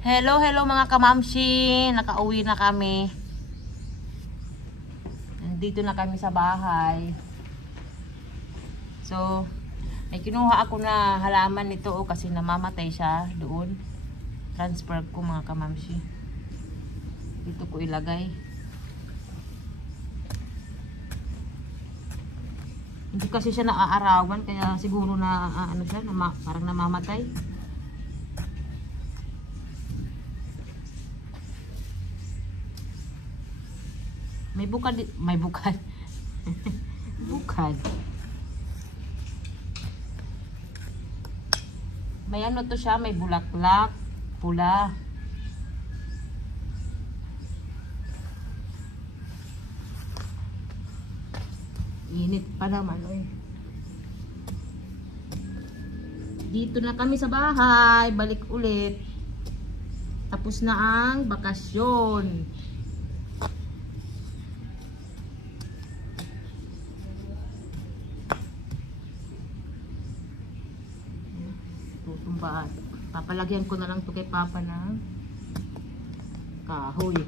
Hello, hello mga kamamshi. Nakauwi na kami. Nandito na kami sa bahay. So, may kinuha ako na halaman nito kasi namamatay siya doon. Transfer ko mga kamamshi. Dito ko ilagay. Hindi kasi siya naaarawan kaya siguro na ano siya, parang namamatay. May bukad, may bukad. Bukad. May ano to siya, may bulaklak, pula. Init pa naman, oy. Dito na kami sa bahay, balik ulit. Tapos na ang bakasyon. Tutumba. Papalagyan ko na lang to kay Papa ng kahoy.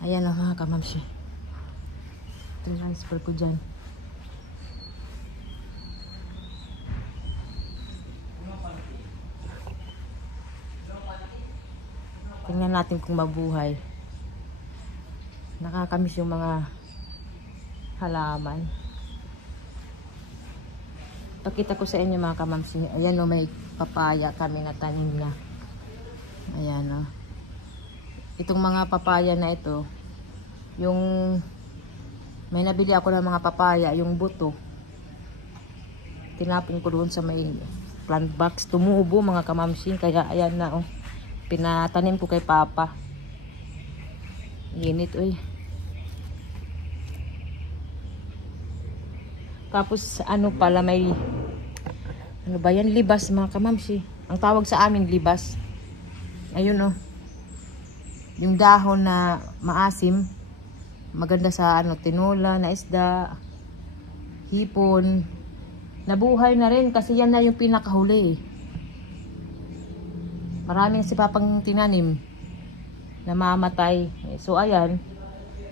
Ayan na mga kamamshi. Transfer ko dyan. Tingnan natin kung mabuhay. Nakakamiss yung mga halaman. Pakita ko sa inyo mga kamamsi. Ayan o, may papaya kami na tanim na. Ayan o. Itong mga papaya na ito, yung may nabili ako ng mga papaya, yung buto. Tinapin ko doon sa may plant box. Tumubo mga kamamsi. Kaya ayan na o. Pinatanim ko kay Papa. Init, uy. Tapos, ano pala, may ano ba yan? Libas, mga kamamsi. Ang tawag sa amin, libas. Ayun, oh. Yung dahon na maasim. Maganda sa, ano, tinola, na isda, hipon. Nabuhay na rin kasi yan na yung pinakahuli, eh. Maraming si Papang tinanim. Namamatay. So, ayan.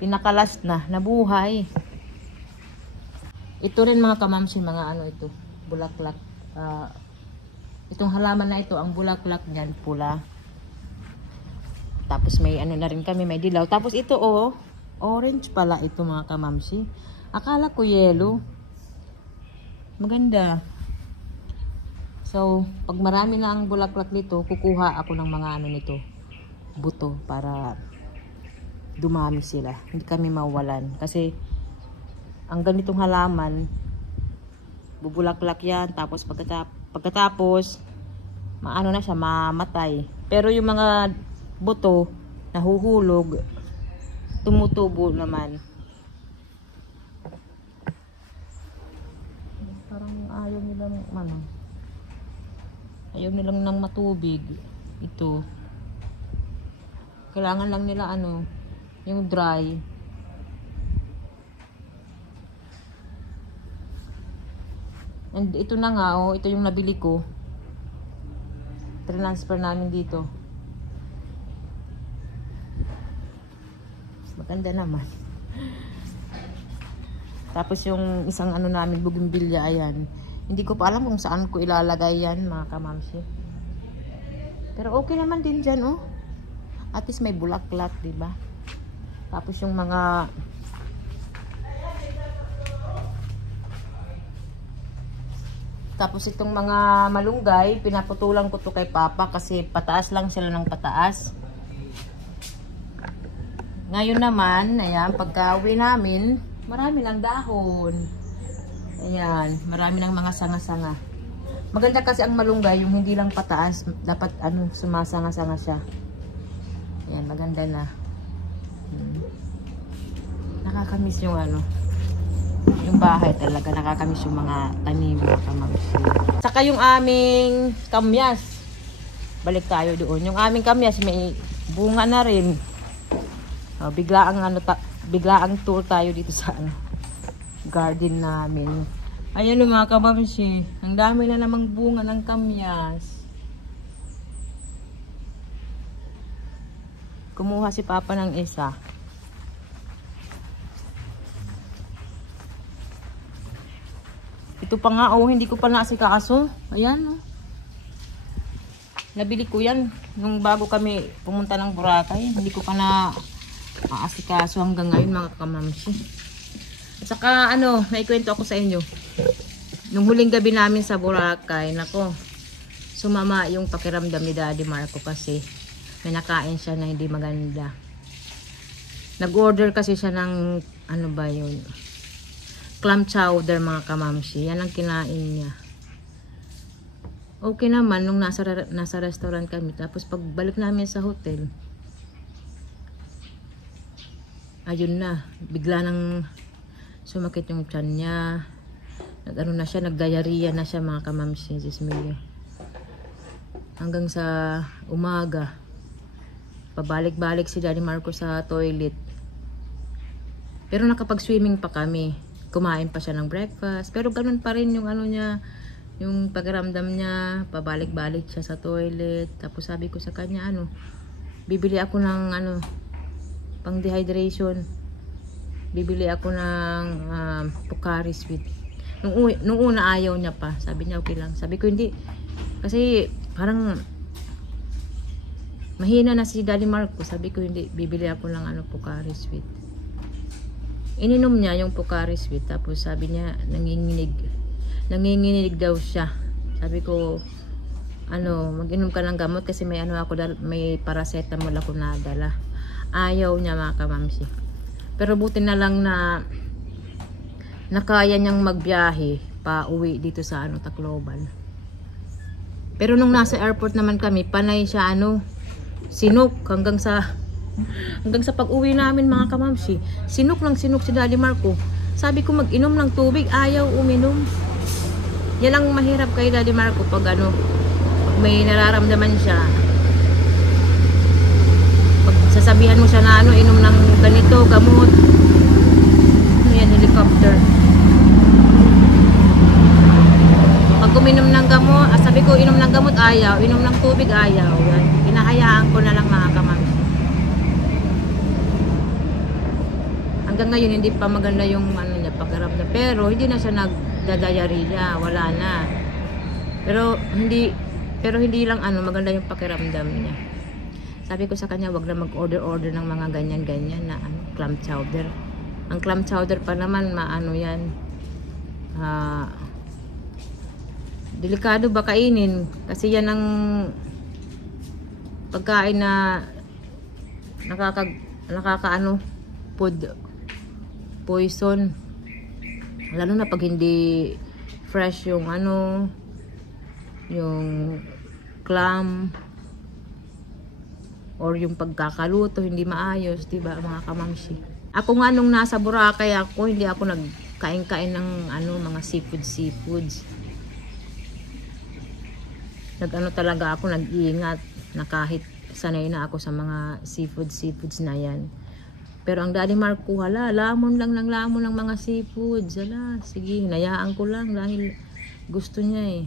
Pinakalas na. Nabuhay. Ito rin mga kamamsi, mga ano ito. Bulaklak. Itong halaman na ito, ang bulaklak niyan, pula. Tapos may ano na rin kami, may dilaw. Tapos ito, oh. Orange pala ito mga kamamsi. Akala ko yellow. Maganda. So, pag marami na ang bulaklak nito, kukuha ako ng mga ano nito, buto, para dumami sila. Hindi kami mawalan. Kasi, ang ganitong halaman, bubulaklak yan, tapos pagkatapos, maano na siya, mamatay. Pero yung mga buto, nahuhulog, tumutubo naman. Parang ayaw nilang, ano, ayaw nilang ng matubig. Ito. Kailangan lang nila ano, yung dry. And ito na nga, oh, ito yung nabili ko. Transfer namin dito. Maganda naman. Tapos yung isang ano namin, bougainvillea, ayan. Hindi ko pa alam kung saan ko ilalagay yan, mga kamamsi. Pero okay naman din dyan, oh. At least may bulaklak, diba? Tapos yung mga... Tapos itong mga malunggay, pinaputulan ko to kay Papa kasi pataas lang sila ng pataas. Ngayon naman, ayan, pagka-uwi namin, marami lang dahon. Ayan, marami ng mga sanga-sanga. Maganda kasi ang malunggay, yung hindi lang pataas, dapat ano, sumasanga-sanga siya. Ayan, maganda na. Nakakamiss yung ano, Yung bahay talaga, nakakamiss yung mga tanim, mga kamamsi. Saka yung aming kamyas. Balik tayo doon. Yung aming kamyas, may bunga na rin. Biglaang tour tayo dito sa garden namin. Ayan yung mga kamamsi. Ang dami na namang bunga ng kamyas. Kumuha si Papa ng isa. Ito pa nga, hindi ko pa naasikaso. Ayan, Nabili ko yan nung bago kami pumunta ng Boracay. Hindi ko pa na aasikaso hanggang ngayon, mga kamamsi. At saka, may kwento ako sa inyo. Nung huling gabi namin sa Boracay, nako, sumama yung pakiramdam ni Daddy Marco kasi may nakain siya na hindi maganda. Nag-order kasi siya ng, clam chowder, mga kamamsi. Yan ang kinain niya. Okay naman nung nasa restaurant kami. Tapos pagbalik namin sa hotel, ayun na, bigla nang sumakit yung tiyan niya. Nag-diarrhea na siya, mga kamamsi. Hanggang sa umaga, pabalik-balik si Daddy Marco sa toilet. Pero nakapag-swimming pa kami. Kumain pa siya ng breakfast. Pero ganun pa rin yung niya, yung pagramdam niya. Pabalik-balik siya sa toilet. Tapos sabi ko sa kanya, bibili ako ng pang dehydration. Bibili ako ng Pocari Sweet. Nung una ayaw niya pa. Sabi niya okay lang. Sabi ko hindi. Kasi parang mahina na si Daddy Marco. Sabi ko hindi. Bibili ako ng Pocari Sweet. Ininom niya yung Pocari Sweet. Tapos sabi niya nanginginig daw siya. Sabi ko mag-inom ka ng gamot kasi may may paracetamol ako nadala. Ayaw niya, mga kamamsi. Pero buti na lang na nakaya niyang magbiyahe pa uwi dito sa Tacloban. Pero nung nasa airport naman kami, panay siya sinok hanggang sa pag-uwi namin, mga kamamsi. Sinok si Daddy Marco. Sabi ko mag-inom ng tubig, ayaw uminom. Yan ang mahirap kay Daddy Marco pag pag may nararamdaman siya. Pag sasabihan mo siya na inom ng ganito, gamot. Yan, helicopter. Pag uminom ng gamot, sabi ko inom ng gamot, ayaw. Inom ng tubig, ayaw. Yan. Hinahayaan ko na lang, mga kamamsi. Hanggang ngayon hindi pa maganda yung niya, pakiramdam. Pero hindi na siya nagdadayarya, wala na. Pero hindi lang maganda yung pakiramdam niya. Sabi ko sa kanya, wag na mag-order ng mga ganyan-ganyan na clam chowder. Ang clam chowder pa naman yan. Delikado ba kainin? Kasi yan ang pagkain na food poison. Lalo na pag hindi fresh yung yung clam or yung pagkakaluto hindi maayos, diba, mga kamamsi? Ako nga nung nasa Boracay ako, hindi ako nagkain-kain ng mga seafoods. Talaga ako, nag-iingat na kahit sanay na ako sa mga seafoods na yan. Pero ang Daddy Marco, lamon lang ng mga seafoods. Sige, hinayaan ko lang dahil gusto niya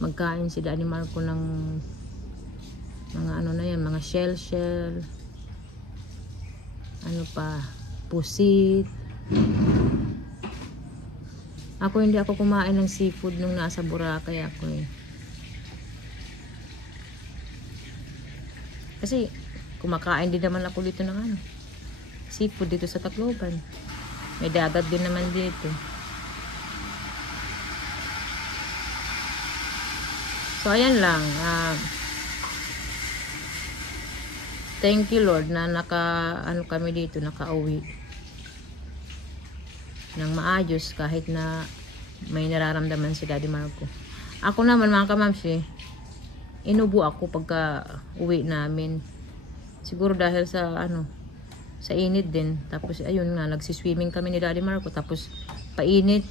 magkain si Daddy Marco ng mga mga shell. Pusit. Ako hindi ako kumain ng seafood nung nasa Boracay ako Kasi kumakain din naman ako dito ng seafood dito sa Tacloban. May dagat din naman dito. So ayan lang. Thank you Lord na kami dito, nakauwi ng maayos kahit na may nararamdaman si Daddy Marco. Ako naman, mga kamamsi, inubo ako pagka uwi namin. Siguro dahil sa sa init din. Tapos ayun nga, nagsiswimming kami ni Daddy Marco. Tapos painit,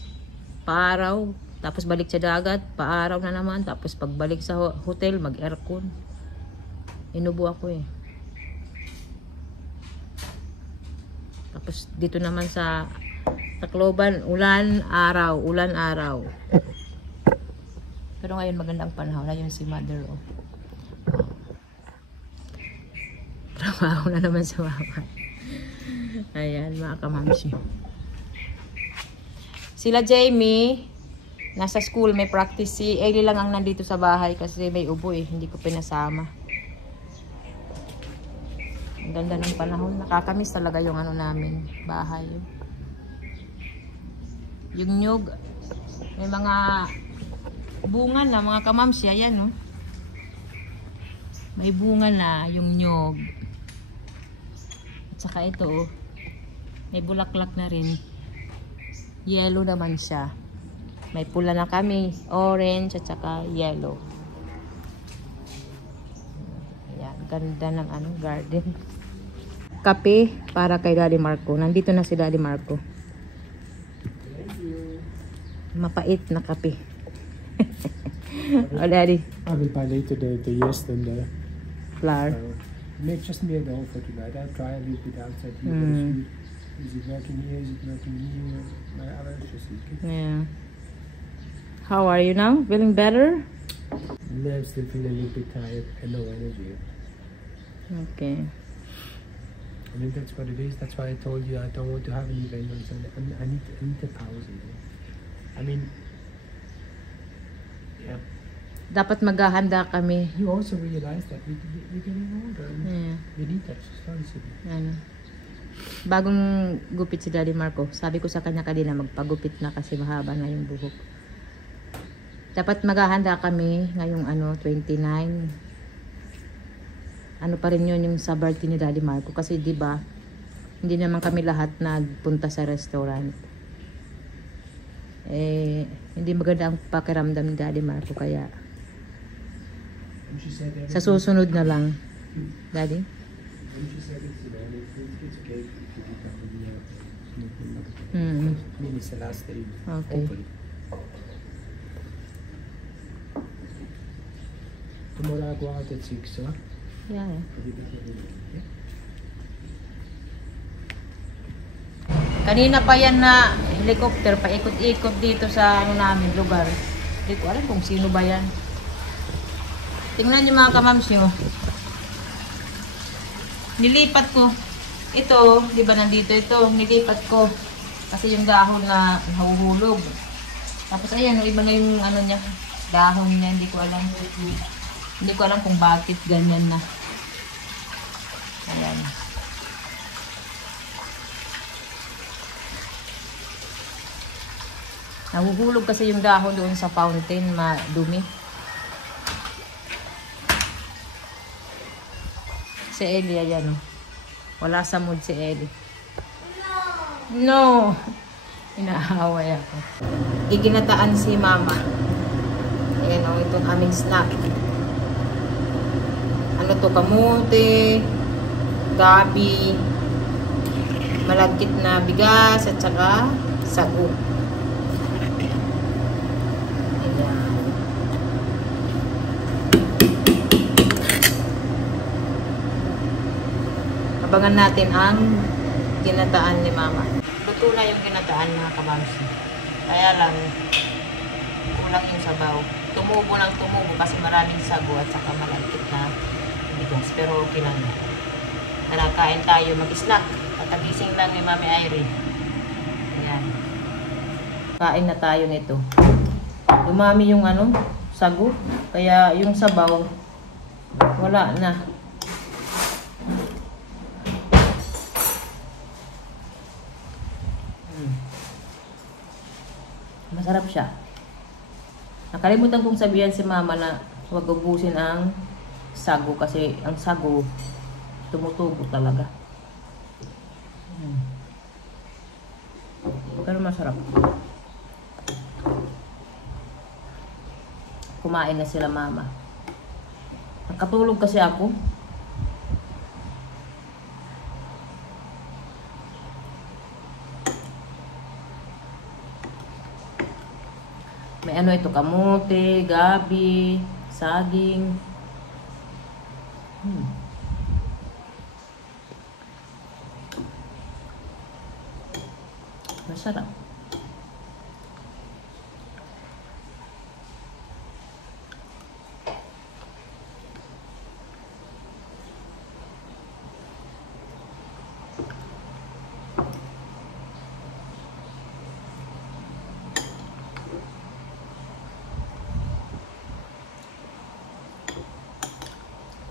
paaraw, tapos balik sa dagat, paaraw na naman, tapos pagbalik sa hotel, mag-aircon. Inubo ako eh. Tapos dito naman sa Tacloban, ulan, araw, ulan, araw. Pero ngayon maganda ang panahon. Ayun si mother, oh. Trabaho na naman sa mama. Ayan, mga kamamsi. Sila Jamie, nasa school, may practice. Si Ellie lang ang nandito sa bahay kasi may ubo eh. Hindi ko pinasama. Ang ganda ng panahon. Nakakamiss talaga yung ano namin, bahay. Yung nyug, may mga bunga na, mga kamamsi. Ayan, no? May bunga na yung nyug. At saka ito, oh. May bulaklak na rin. Yellow naman siya. May pula na kami. Orange at saka yellow. Ayan, ganda ng ano, garden. Kape para kay Daddy Marco. Nandito na si Daddy Marco. Mapait na kape. Oh, Daddy. I will buy later the yeast and the Flour. make just me a dough for tonight. I'll try a little bit outside here. Is it working here? Is it working here? My oven is just leaking. Yeah. How are you now? Feeling better? And then I'm still feeling a little bit tired and no energy. Okay. I mean, that's what it is. That's why I told you I don't want to have an event on Sunday. I need a pause. I mean, yeah. Dapat maghahanda kami. You also realize that we're getting older. And Yeah. we need exercise. Ano. Bagong gupit si Daddy Marco. Sabi ko sa kanya kanina magpagupit na kasi mahaba na yung buhok. Dapat maghahanda kami ngayong 29. Ano pa rin yun yung sa birthday ni Daddy Marco kasi 'di ba? Hindi naman kami lahat nagpunta sa restaurant. Hindi maganda ang pakiramdam ni Daddy Marco kaya sa susunod na lang. Daddy? I mean, it's the last day. Okay. Hopefully. Tomorrow I go out at 6, huh? Yeah. Kanina pa yan na helicopter paikot-ikot dito sa namin lugar. Hindi ko alam kung sino ba yan. Tingnan niyo mga kamams nyo. Nilipat ko. Ito, di ba nandito ito? Nilipat ko. Kasi yung dahon na nahuhulog. Tapos ayan, iba na yung ano niya. Dahon niya, hindi ko alam. Hindi ko alam kung bakit ganyan na. Ayan. Nahuhulog kasi yung dahon doon sa fountain, madumi. Si Ellie, ayan o. Wala sa mood si Ellie. No! Inaaway ako. Giginataan si Mama. Ayan o, itong aming snack. Ano to, kamote, gabi, malagkit na bigas, at saka sago. Ayan. Abangan natin ang ginataan ni Mama. Luto na yung ginataan mga kabamsi. Kaya lang, kulang yung sabaw. Tumubo ng tumubo kasi maraming sago at saka malagkit na bigas. Pero okay lang yan. Tara, kain tayo, mag-snack. Pagkagising lang ni Mami Irene. Ayan. Kain na tayo nito. Dumami yung sago. Kaya yung sabaw, wala na. Masarap siya. Nakalimutan kong sabihan si Mama na huwag ubusin ang sago kasi ang sago tumutubo talaga. Pero masarap. Kumain na sila Mama. Nakatulog kasi ako. May ano ito, kamote, gabi, saging. Masarap.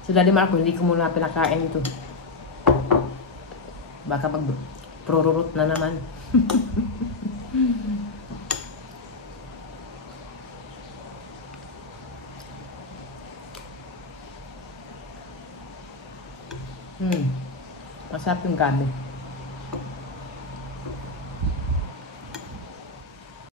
Si Daddy Marco, hindi ko muna pinakain ito. Baka mag-prororot na naman. Masarap yung gabi.